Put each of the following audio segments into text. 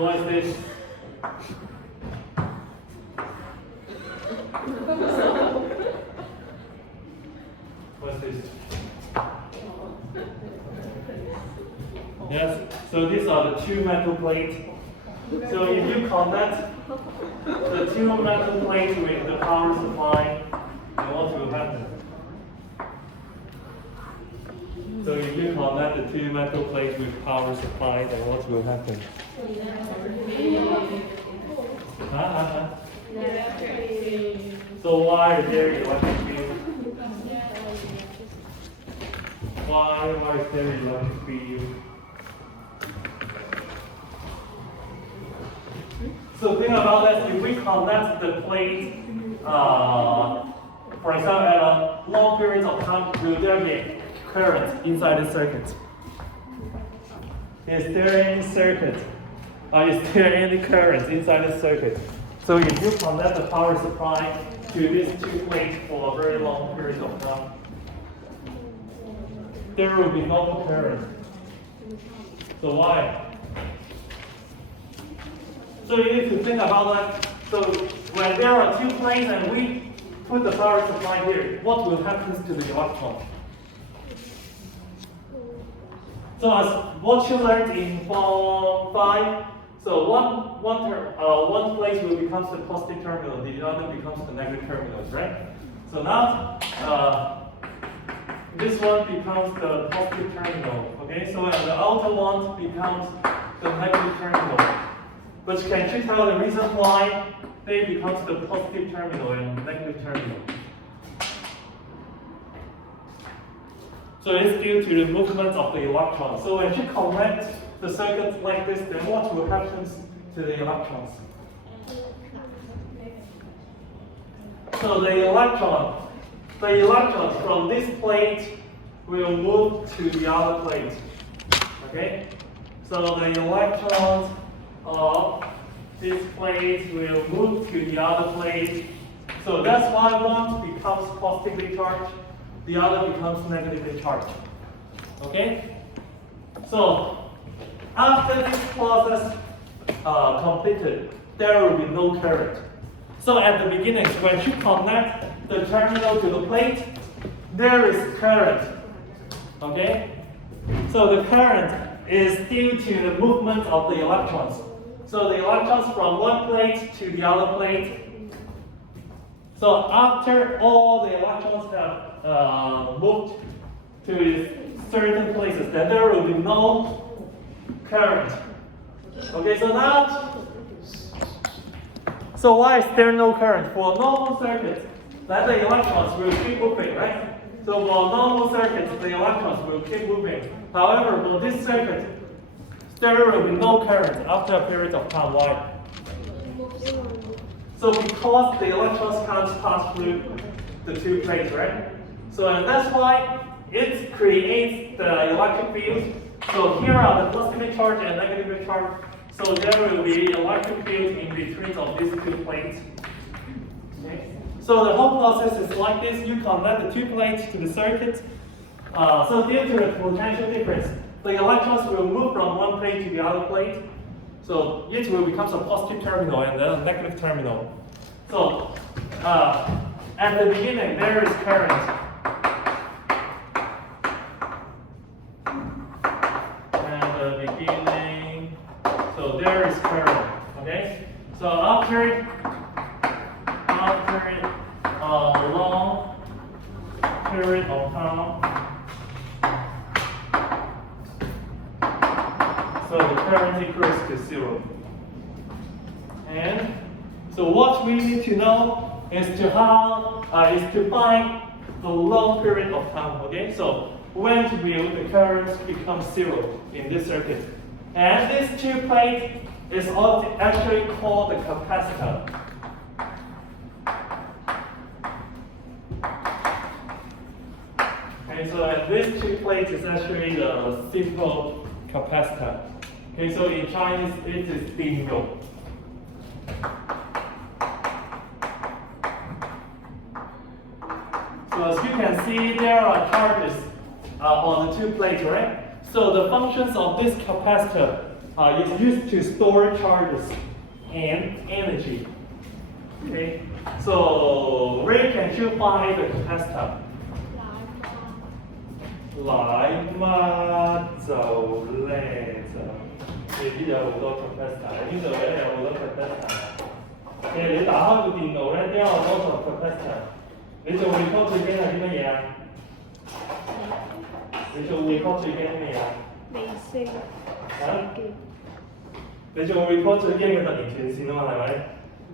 So what is this? What's this? Yes, so these are the two metal plates. So if you connect the two metal plates with the power supply, then what will happen? So if you connect the two metal plates with power supply, then what will happen? So why is there electric field? Why is there electric field? So think about that. If we connect the plate, for example, at a long period of time, will there be current inside the circuit? Is there any circuit? Is there any current inside the circuit? So if you connect the power supply to these two plates for a very long period of time, there will be no current. So why? So you need to think about that. So when there are two plates and we put the power supply here, what will happen to the electron? So as what you learned in Form 5, so one place will become the positive terminal, the other becomes the negative terminals, right? So now this one becomes the positive terminal, okay? So the outer one becomes the negative terminal. But can you tell the reason why they becomes the positive terminal and negative terminal? So it's due to the movement of the electrons. So when you connect the circuit like this, then what will happen to the electrons? So the electron from this plate will move to the other plate. Okay? So the electrons of this plate will move to the other plate. So that's why one becomes positively charged, the other becomes negatively charged. Okay? So after this process completed, there will be no current. So at the beginning, when you connect the terminal to the plate, there is current. Okay? So the current is due to the movement of the electrons. So the electrons from one plate to the other plate. So after all the electrons have moved to certain places, then there will be no current. Okay, so now, so why is there no current? For normal circuits, then the electrons will keep moving, right? So for normal circuits, the electrons will keep moving. However, for this circuit, there will be no current after a period of time. Why? So because the electrons can't pass through the two plates, right? So and that's why it creates the electric field. So here are the positively charged and negatively charged. So there will be electric field in between of these two plates. Okay? So the whole process is like this. You connect the two plates to the circuit. So due to the potential difference, the electrons will move from one plate to the other plate. So it will become a positive terminal and then a negative terminal. So at the beginning, there is current. At the beginning, so there is current. Okay. So after a long period of time, so the current equals to 0. And so what we need to know is to find the long period of time. Okay, so when will the current become 0 in this circuit? And this two plate is actually called the capacitor. Okay, so this two plate is actually the simple capacitor. Okay, so in Chinese it is 定用. So as you can see, there are charges on the two plates, right? So the functions of this capacitor is used to store charges and energy. Okay, so where can you find the capacitor? 奶媽就叻就，呢啲有好多 capacitor， 喺邊度咧有好多 capacitor。其實你打開部電腦咧，都有好多 capacitor。你做 report 最驚係啲乜嘢啊？你做 report 最驚咩啊？微聲。啊？你做 report 最驚佢突然斷線啊嘛，係咪？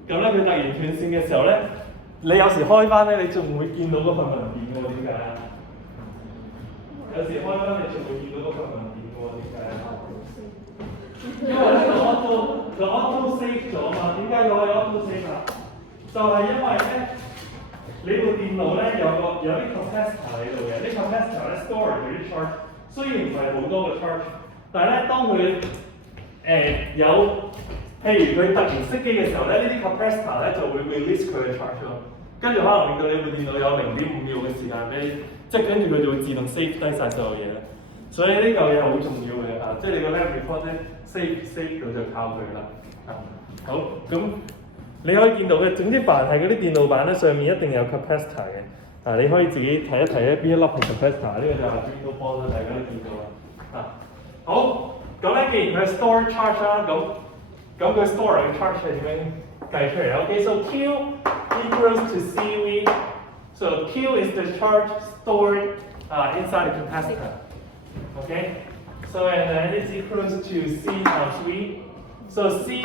咁咧佢突然斷線嘅時候咧，你有時開翻咧，你仲會見到嗰份文件喎？點解啊？有時開翻你仲會見到嗰份文件喎？點解啊？因為咧佢 auto save 咗嘛？點解佢可以 auto save 啊？就係因為咧，你部電腦咧有啲 capacitor 喺度嘅，啲 capacitor 咧 store 佢啲 charge， 雖然唔係好多嘅 charge， 但係咧當佢有譬如佢突然熄機嘅時候咧，呢啲 capacitor 咧就會 release 佢嘅 charge 咯，跟住可能令到你部電腦有0.5秒嘅時間俾，即係跟住佢就會自動 save 低曬所有嘢啦。所以呢嚿嘢好重要嘅嚇，即係你個 lab report 咧 save 到就靠佢啦。好，咁你可以見到嘅，總之凡係嗰啲電路板咧上面一定有 capacitor 嘅。你可以自己睇一睇咧邊一粒係 capacitor， 呢個就係 Arduino board 啦，大家都見到啦。好，咁咧既然佢 store charge 啦，咁佢 store 嘅 charge 係點樣計出嚟 ？Okay, so Q equals to CV. So Q is the charge stored inside the capacitor. Okay, so and then it's equals to C times V. So C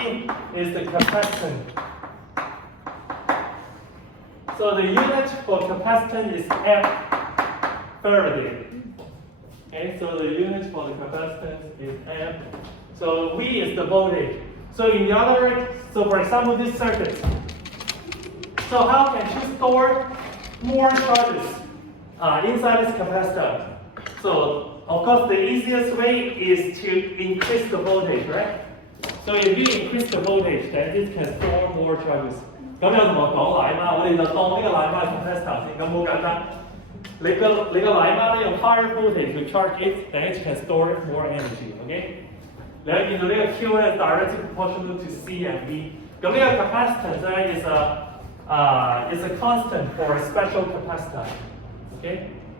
is the capacitance. So the unit for capacitance is F Faraday. Okay, so the unit for the capacitance is F. So V is the voltage. So in the other, so for example, this circuit. So how can you store more charges inside this capacitor? So of course, the easiest way is to increase the voltage, right? So if you increase the voltage, then it can store more charges. 咁有同我講奶媽，我哋就當呢個奶媽係 capacitor 先，咁好簡單。你個奶媽咧用 higher voltage to charge it, then it can store more energy. OK？ 你可以見到呢個 Q 咧 directly proportional to C and V。咁呢個 capacitance 咧 is a constant for a special capacitor。OK？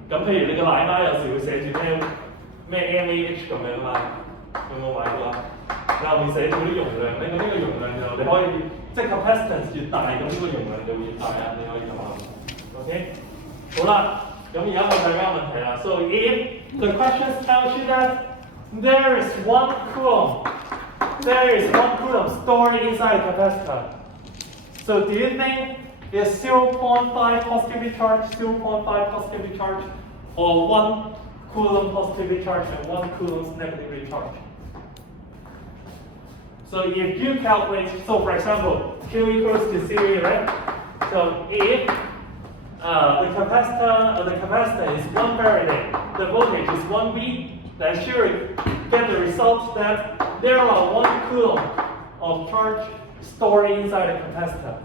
咁譬如你個奶媽有時會寫住咩 mAh 咁樣嘛，有冇買過啊？你後面寫住啲容量咧，咁呢個容量就你可以即係 capacitance 越大，咁呢個容量就會越大啊！你可以咁諗。OK？ 好啦，咁而家問大家問題啦。So if the question tells you that there is 1 coulomb stored inside a capacitor, so do you think it's 0.5 positively charged, 0.5 positively charged, or 1 coulomb positively charged and 1 coulomb negatively charged? So if you calculate, so for example, Q equals to CV, right? So if the capacitor is 1 Faraday, the voltage is 1 V, then sure get the result that there are 1 coulomb of charge stored inside the capacitor.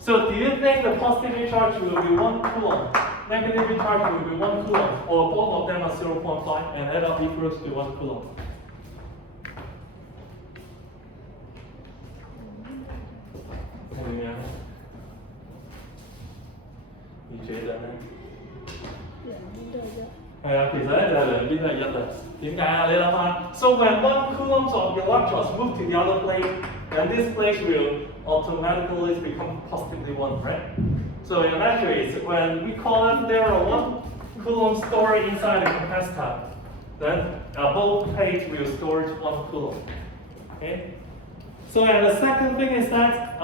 So do you think the positively charge will be 1 coulomb, negatively charge will be 1 coulomb, or both of them are 0.5 and add up equals to 1 coulomb? 係咪啊？你覺得呢？兩邊都係一。係啊，其實咧就係兩邊都係一啊。點解啊？你諗下 ，so when 1 coulomb of electrons move to the other plate, then this plate will automatically become positively 1, right? So in actually, when we call that there are 1 coulomb stored inside the capacitor, then both plates will store 1 coulomb. Okay. So and the second thing is that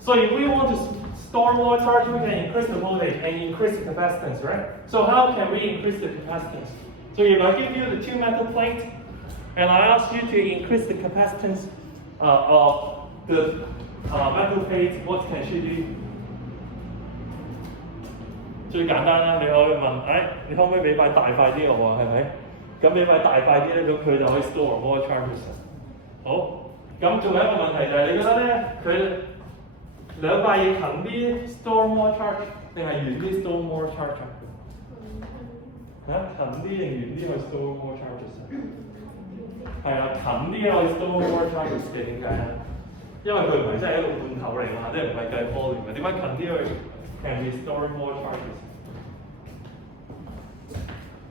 so if we want to store more charge, we can increase the voltage and increase the capacitance, right? So how can we increase the capacitance? So if I give you the 2 metal plates and I ask you to increase the capacitance of the metal plate, what can she do? 最簡單啦，你可以問，你可唔可以俾塊大塊啲我啊？係咪？咁俾塊大塊啲咧，咁佢就可以 store more charges。好，咁仲有一個問題就係你覺得咧，佢兩塊嘢近啲 store more charge， 定係遠啲 store more charge 啊？近啲定遠啲去 store more charges 啊？係啊，近啲我哋 store more charges 嘅點解啊？因為佢唔係真係一個罐頭嚟嘛，即係唔係計 volume 嘅。點解近啲佢 can be store more charges？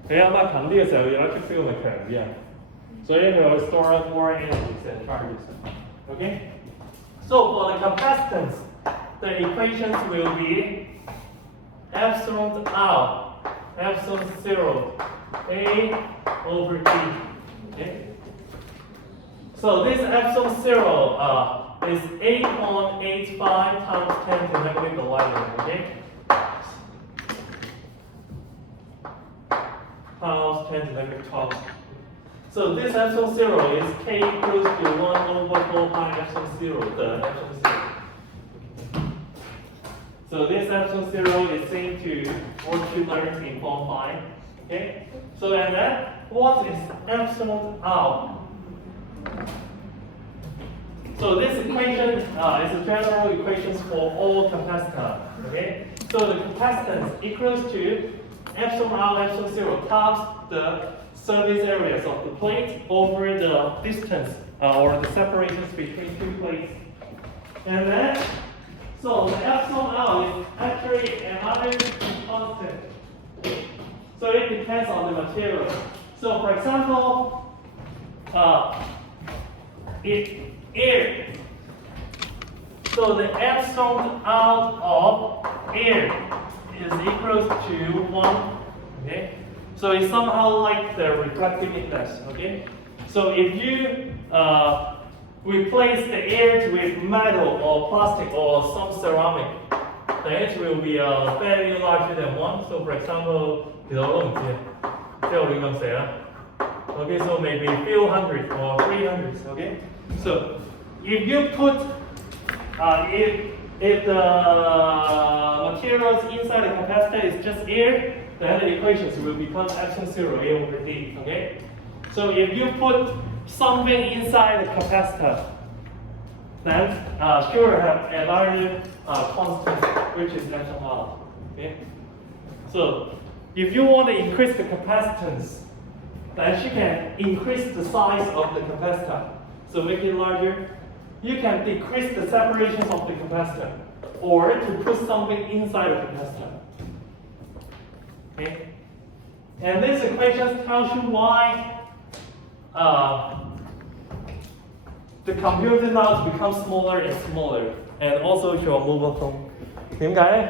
你諗下近啲嘅時候，electric field 咪強啲啊，所以佢會 store more energy and charges。Okay? So for the capacitance, the equations will be epsilon R, epsilon 0, A over D. Okay? So this epsilon 0 is 8.85 times 10 to negative 11. Okay? Times 10 to negative 12. So this epsilon 0 is k equals to 1 over 4 pi epsilon 0, the epsilon 0. So this epsilon 0 is same to what you learned in form 5. Okay? So and then, what is epsilon R? So this equation is a general equation for all capacitors. Okay? So the capacitance equals to epsilon R, epsilon 0 times the surface areas of the plate over the distance or the separations between two plates. And then, so the epsilon R is actually another constant. So it depends on the material. So for example, if air, so the epsilon out of air is equals to 1. Okay? So it's somehow like the reflective index. Okay? So if you replace the air with metal or plastic or some ceramic, the edge will be fairly larger than 1. So for example, okay, so maybe a few hundred or 300. Okay? So if you put, if the materials inside the capacitor is just air, then the equations will become epsilon 0 A over D. Okay? So if you put something inside the capacitor, then sure have a larger constant, which is epsilon R. Okay? So if you want to increase the capacitance, then you can increase the size of the capacitor. So make it larger. You can decrease the separations of the capacitor, or to put something inside the capacitor. Okay? And this equation tells you why the computer now becomes smaller and smaller, and also your mobile phone. 點解咧？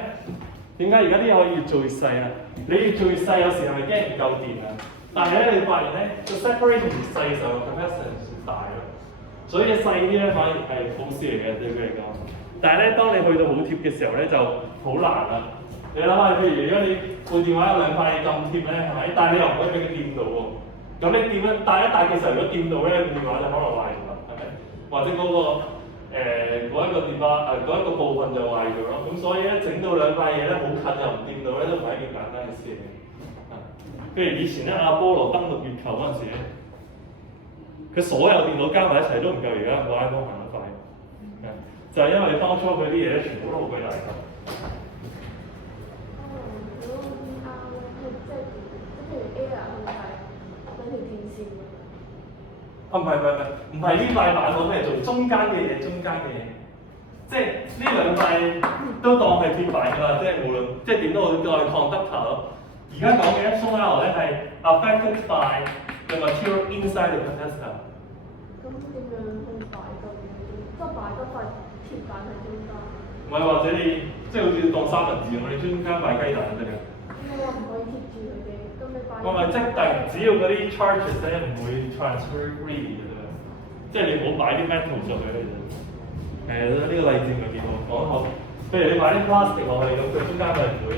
點解而家啲嘢可以越做越細啊？你越做越細，有時係咪驚唔夠電啊？但係咧，你發現咧，個 separation 越細嘅時候，個 capacitance 越大咯。所以細啲咧反而係好事嚟嘅對佢嚟講。但係咧，當你去到好貼嘅時候咧，就好難啦。你諗下，譬如如果你部電話有兩塊咁貼咧，係咪？但係你又唔可以俾佢掂到喎。咁你掂咧，帶一帶嘅時候，如果掂到咧，部電話就可能壞咗啦，係咪？或者嗰一個電話嗰一個部分就壞咗咯。咁所以咧，整到兩塊嘢咧好近又唔掂到咧，都唔係一件簡單嘅事嚟嘅。譬如以前咧，阿波羅登陸月球嗰陣時咧，佢所有電腦加埋一齊都唔夠而家個 iPhone 行得快。就係因為當初佢啲嘢咧，全部都好鬼大嚿。唔係呢塊板攞咩做？中間嘅嘢，即係呢兩塊都當係鐵板㗎啦，即係無論即係點都好當係 conductor 咯。而家講嘅 epsilon R 咧係 affected by the material inside the capacitor。咁點樣去擺到？即係擺得塊鐵板喺中間。唔係或者你即係好似當三文治咁，你中間擺雞蛋得㗎。你話唔可以貼住佢哋，咁你擺。唔係即係只要嗰啲 charges 咧唔會 transfer freely 嘅啫，即係你唔好擺啲 metal 上去嘅啫。呢個例子咪幾好講好。譬如你擺啲 plastic 落去咁，佢中間咪唔會，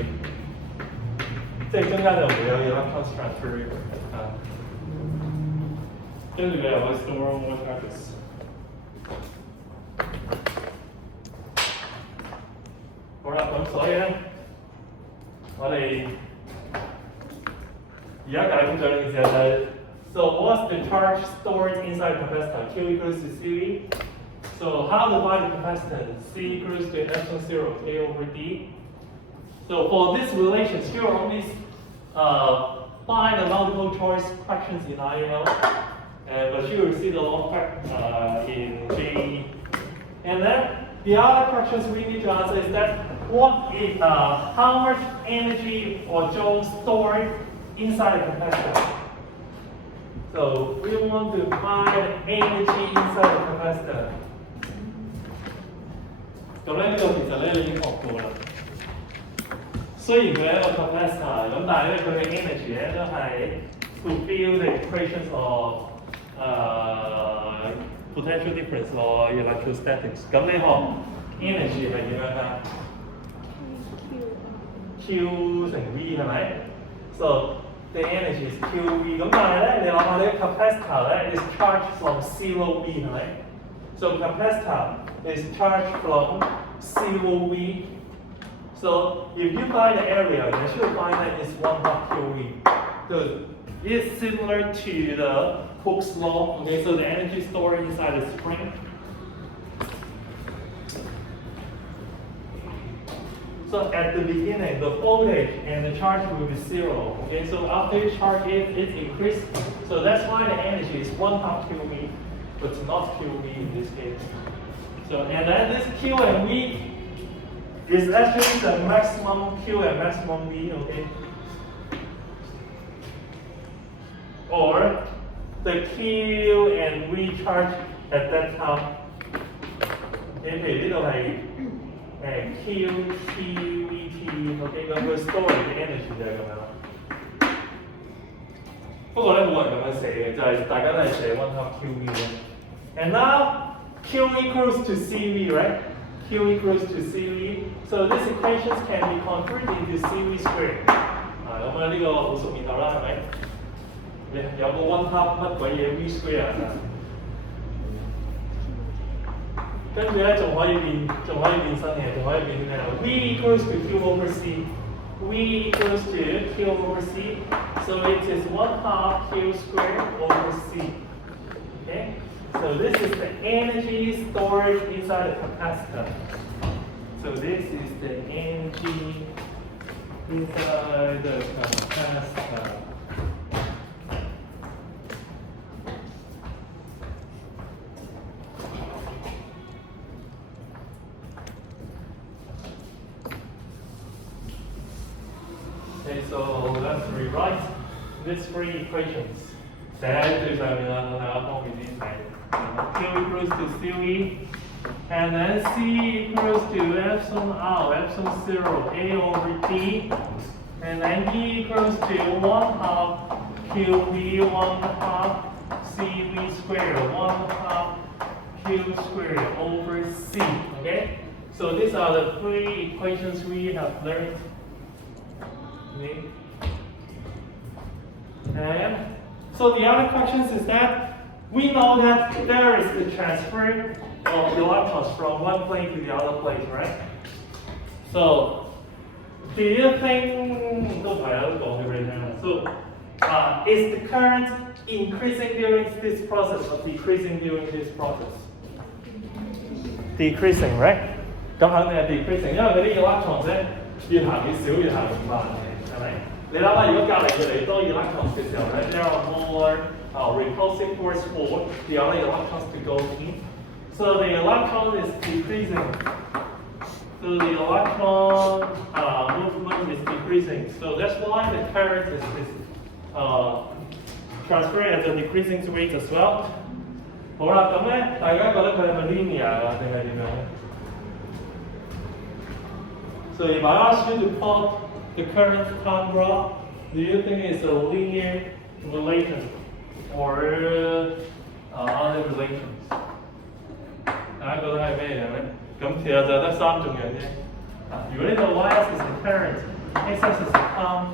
即係中間就唔會有 electrons transfer 啊。跟住你又可以 store more charges。好啦，咁所以咧，我哋而家解咁兩件事就係 ，so what's the charge stored inside the capacitor? Q equals to CV. So how to find the capacitance? C equals to epsilon 0 K over D. So for this relation, here only find the multiple choice questions in IEL. but you will see the law in JE. And then the other questions we need to answer is that how much energy or joule stored inside the capacitor. So we want to find energy inside the capacitor. 咁咧呢個其實咧你已經學過啦。雖然佢係一個 capacitor，咁但係咧佢嘅 energy 咧都係 fulfill the equations of potential difference or electrostatics。咁你學 energy 係點樣㗎 ？Q 乘 V 係咪 ？So the energy is QV。咁但係咧，你諗下呢個 capacitor 咧 is charged from 0 V 係咪 ？So capacitor is charged from 0 V. So if you find the area, you should find that it's 1/2 QV. So it's similar to the Hooke's law. Okay, so the energy stored inside the spring. So at the beginning, the voltage and the charge will be 0. Okay, so after you charge it, it increases. So that's why the energy is 1/2 QV, but not QV in this case. So and then this Q and V is actually the maximum Q and maximum V. Okay. Or the Q and V charge at that time. Okay, 譬如呢度係Q T V T OK 咁佢 store 嘅 energy 就係咁樣啦。不過咧冇人咁樣寫嘅，就係大家都係寫 1/2 QV 嘅。And now Q equals to CV, right? Q equals to CV. So these equations can be converted into CV squared. 咁啊呢個好熟面頭啦，係咪？有個 1/2 乜鬼嘢 V square 啊？跟住咧仲可以變身嘅，仲可以變咩 ？V equals to Q over C. V equals to Q over C. So it is 1/2 Q squared over C. Okay. So this is the energy stored inside the capacitor. So this is the energy inside the capacitor. Okay, so let's rewrite these three equations. 寫喺最上面啦，等大家方便啲睇。Q equals to CV, and then C equals to epsilon R, epsilon 0, A over T, and then E equals to 1/2 QV, 1/2 CV squared, 1/2 Q squared over C. Okay, so these are the three equations we have learned. Okay. And so the other questions is that we know that there is the transfer of electrons from one plane to the other plane, right? So do you think, so is the current increasing during this process or decreasing during this process? Decreasing, right? 咁肯定係 decreasing，因為嗰啲 electrons 咧越行越少，越行越慢嘅，係咪？你諗下，如果隔離越嚟越多 electrons 嘅時候咧 there are more repulsive force for the other electrons to go in. So the electron is decreasing. So the electron movement is decreasing. So that's why the current is transferring at a decreasing rate as well. 好啦，咁咧大家覺得佢係咪 linear 啊，定係點樣咧？ So if I ask you to plot the current time graph, do you think it's a linear relation or other relations? 大家覺得係咩樣咧？咁其實就得三種樣啫。如果呢個 y-axis 係 current，x-axis 係 time，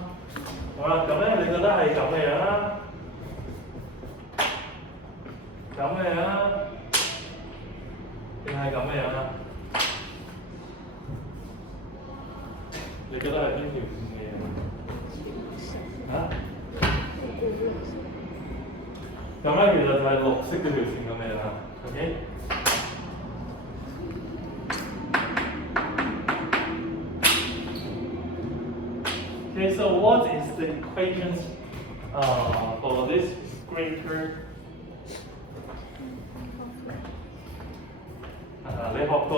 好啦，咁咧你覺得係咁嘅樣啦，咁嘅樣啦，定係咁嘅樣啦？你覺得係邊條線嘅樣？咁咧其實就係綠色嗰條線咁嘅啦 ，OK？ Okay, so what is the equations for this greater 個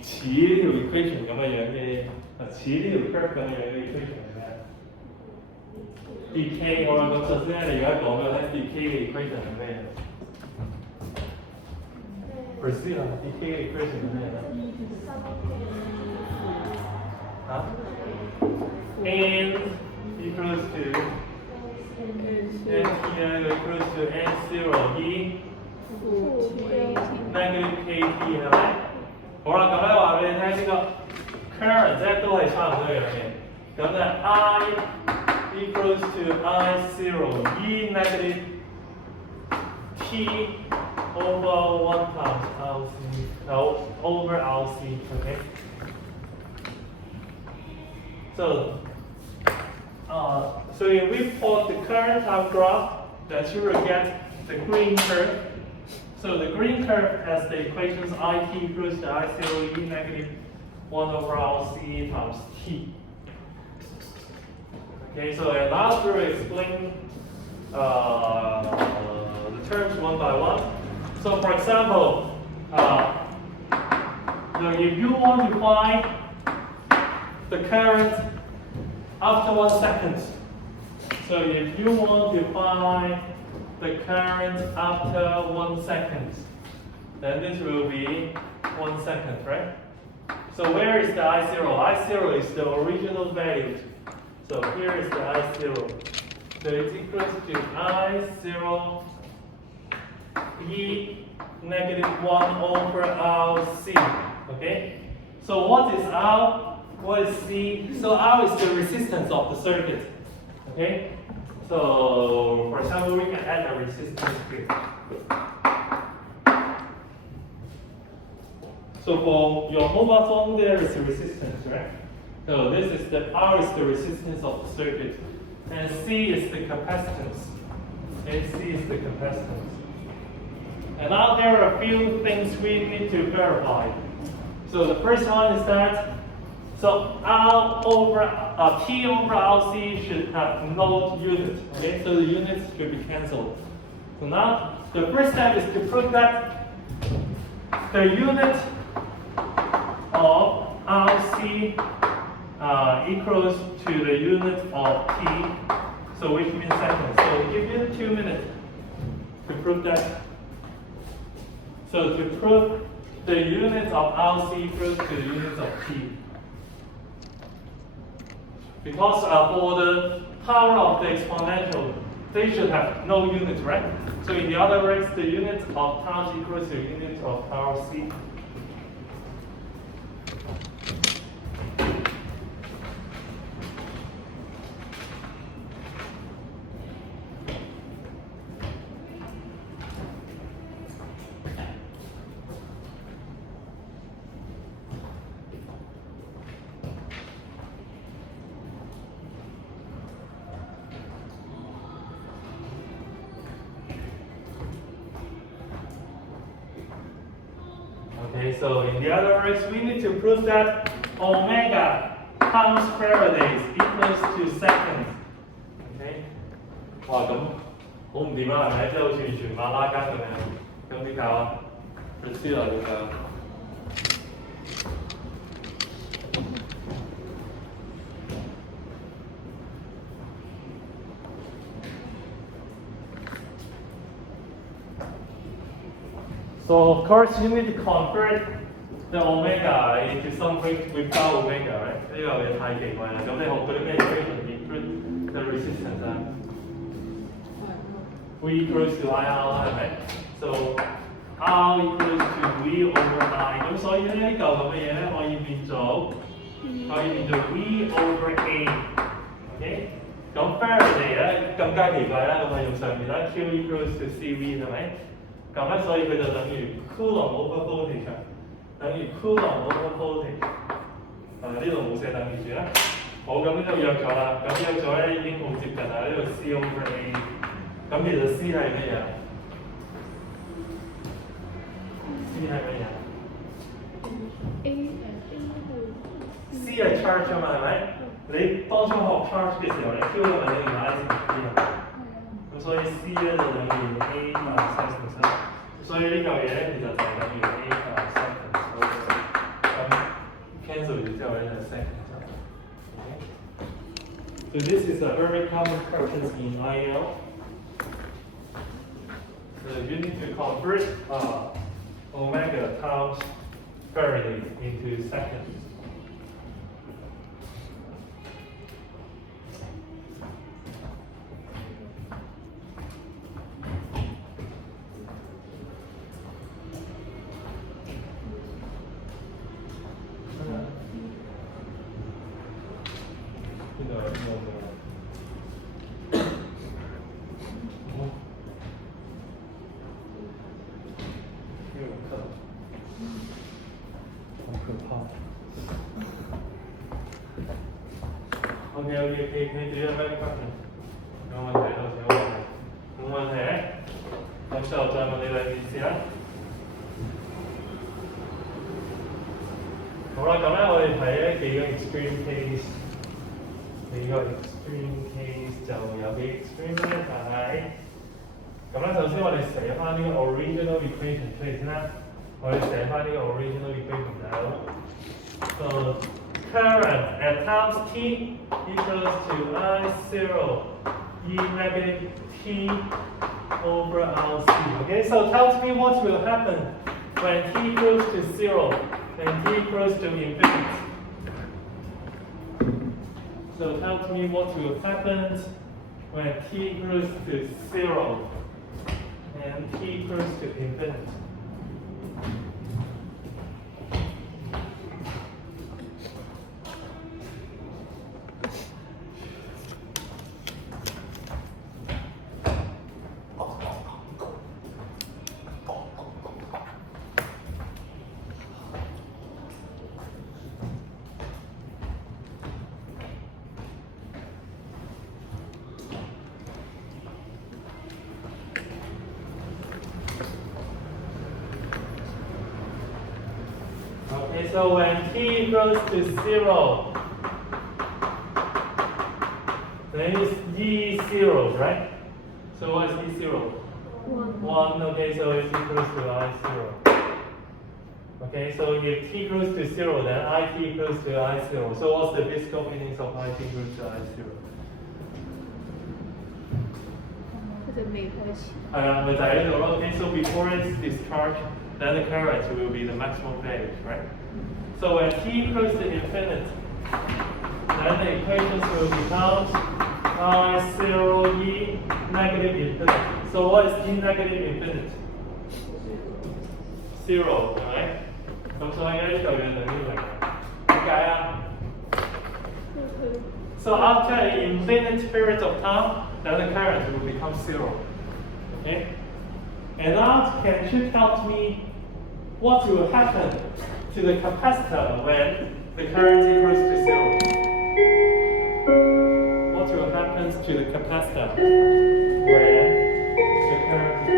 似呢條 equation 咁嘅樣嘅，似呢條 curve 咁嘅樣嘅 equation 係咩？decay 我咁首先咧，你而家講嘅咧 decay 嘅 equation 係咩？proceed 啊 decay 嘅 equation 係咩咧？嚇 n equals to n t equals to n0 e negative kt 係咪？好啦，咁咧話俾你聽，呢個 current 咧都係差唔多一樣嘢。咁就 I equals to I0 e negative t over 1 times LC, no, over LC, okay? So if we plot the current time graph, then you will get the green curve. So the green curve has the equations IT equals to I0 e negative 1 over LC times t. Okay, so and now we'll explain the terms one by one. So for example, if you want to find the current after 1 second, so if you want to find the current after 1 second, then this will be 1 second, right? So where is the I0? I0 is the original value. So here is the I0. So it's equals to I0 e negative 1 over LC. Okay? So what is R? What is C? So R is the resistance of the circuit. Okay? So for example, we can add a resistance here. So for your mobile phone, there is a resistance, right? So this is the R is the resistance of the circuit, and C is the capacitance. And C is the capacitance. And now there are a few things we need to verify. So the first one is that R over T over LC should have no unit. Okay, so the units should be cancelled. So now the first step is to prove that the unit of LC equals to the unit of T, so which means seconds. So we'll give you 2 minutes to prove that. So to prove the units of LC equals to the units of T. Because for the power of the exponential, they should have no units, right? So in the other words, the unit of times equals to the unit of power C. Okay, so in the other words, we need to prove that omega times Faradays equals to seconds. Okay? 哇，咁好唔掂啊，係咪？即係好似全馬拉筋咁樣，咁點搞啊？佢知啦，點搞？So of course you need to convert the omega into something without omega, right? 呢個嘢太奇怪啦。咁你學嗰啲咩 equation include the resistance 啊？V equals to IR 啦，係咪 ？So R equals to V over I。咁所以咧呢嚿咁嘅嘢咧可以變做V over A。OK？ 咁 Faraday 咧更加奇怪啦，咁係用上面啦 Q equals to CV 係咪？咁咧，所以佢就等於 Coulomb over voltage， 等於 Coulomb over voltage。呢度冇寫等於住啦。好，咁呢度約咗啦。咁約咗咧已經好接近啦。呢度 C over A。咁其實 C 係乜嘢 ？C 係乜嘢 ？C 係 charge 啊嘛，係咪？你當初學 charge 嘅時候，你 Q 嘅咪你用 I 乘 P 係咪？咁所以 C 咧就等於 A times seconds。所以呢嚿嘢咧其實就係等於 A times seconds。So this is a very common question in IL. So you need to convert omega times Faraday into seconds. OK，可以直接翻翻。冇問題，到時冇問題，冇問題。咁之後再問你兩件事啦。好啦，咁咧我哋睇幾個 extreme case， 幾個 extreme case 就有幾 extreme 咧，但係咁咧首先我哋寫翻呢個 original equation 出嚟先啦。我哋寫翻呢個 original equation 就，so current at times t equals to I0 e negative t over RC. Okay, so tell me what will happen when t equals to 0 and t equals to infinity. So tell me what will happen when t equals to 0 and t equals to infinity. Okay, so when t equals to 0, then it's E0, right? So what is E0? 1, okay, so it's equals to I0. Okay, so if t equals to 0, then IT equals to I0. So what's the physical meaning of IT equals to I0? 係啊，咪就喺呢度咯。Okay, so before it's discharged, then the current will be the maximum voltage, right? So when t equals to infinity, then the equations will become I0 negative infinity. So what is E negative infinity? 0, right? 咁所以呢就要等於零。點解啊？ So after an infinite period of time, then the current will become 0. Okay? And now can you tell me what will happen to the capacitor when the current equals to 0? What will happen to the capacitor when the current equals to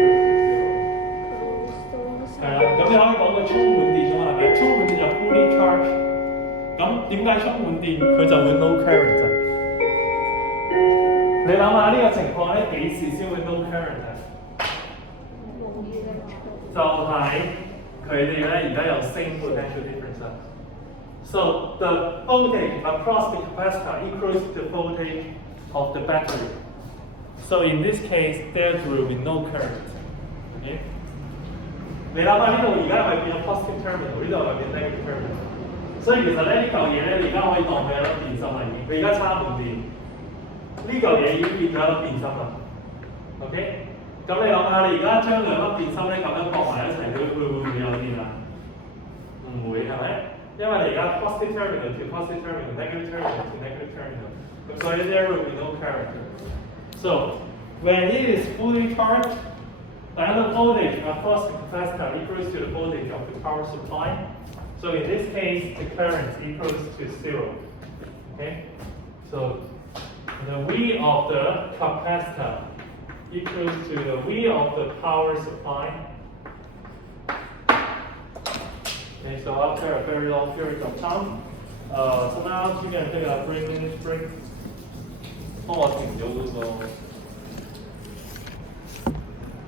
0? 係啦，咁你可以講個充滿電咗係咪？充滿電就 fully charged。咁點解充滿電佢就會 no current 啊？你諗下呢個情況咧幾時先會 no current 啊？就係佢哋咧而家有 same potential difference 啦。So the voltage across the capacitor equals the voltage of the battery. So in this case, there will be no current. Okay? 你諗下呢度而家係咪變咗 positive terminal？ 呢度係咪變 negative terminal？ 所以其實咧呢嚿嘢咧，你而家可以當佢係一粒電芯啦已經。佢而家插滿電，呢嚿嘢已經變咗一粒電芯啦。OK？ 咁你諗下，你而家將兩粒電芯咧咁樣駁埋一齊，佢會唔會有電啊？唔會係咪？因為你而家 positive terminal to positive terminal, negative terminal to negative terminal， 咁所以 there will be no current. So when it is fully charged, then the voltage across the capacitor equals to the voltage of the power supply. So in this case, the current equals to 0. Okay? So the V of the capacitor equals to the V of the power supply. Okay, so after a very long period of time, so now you're going to take a 3 minute break. 幫我停咗嗰個。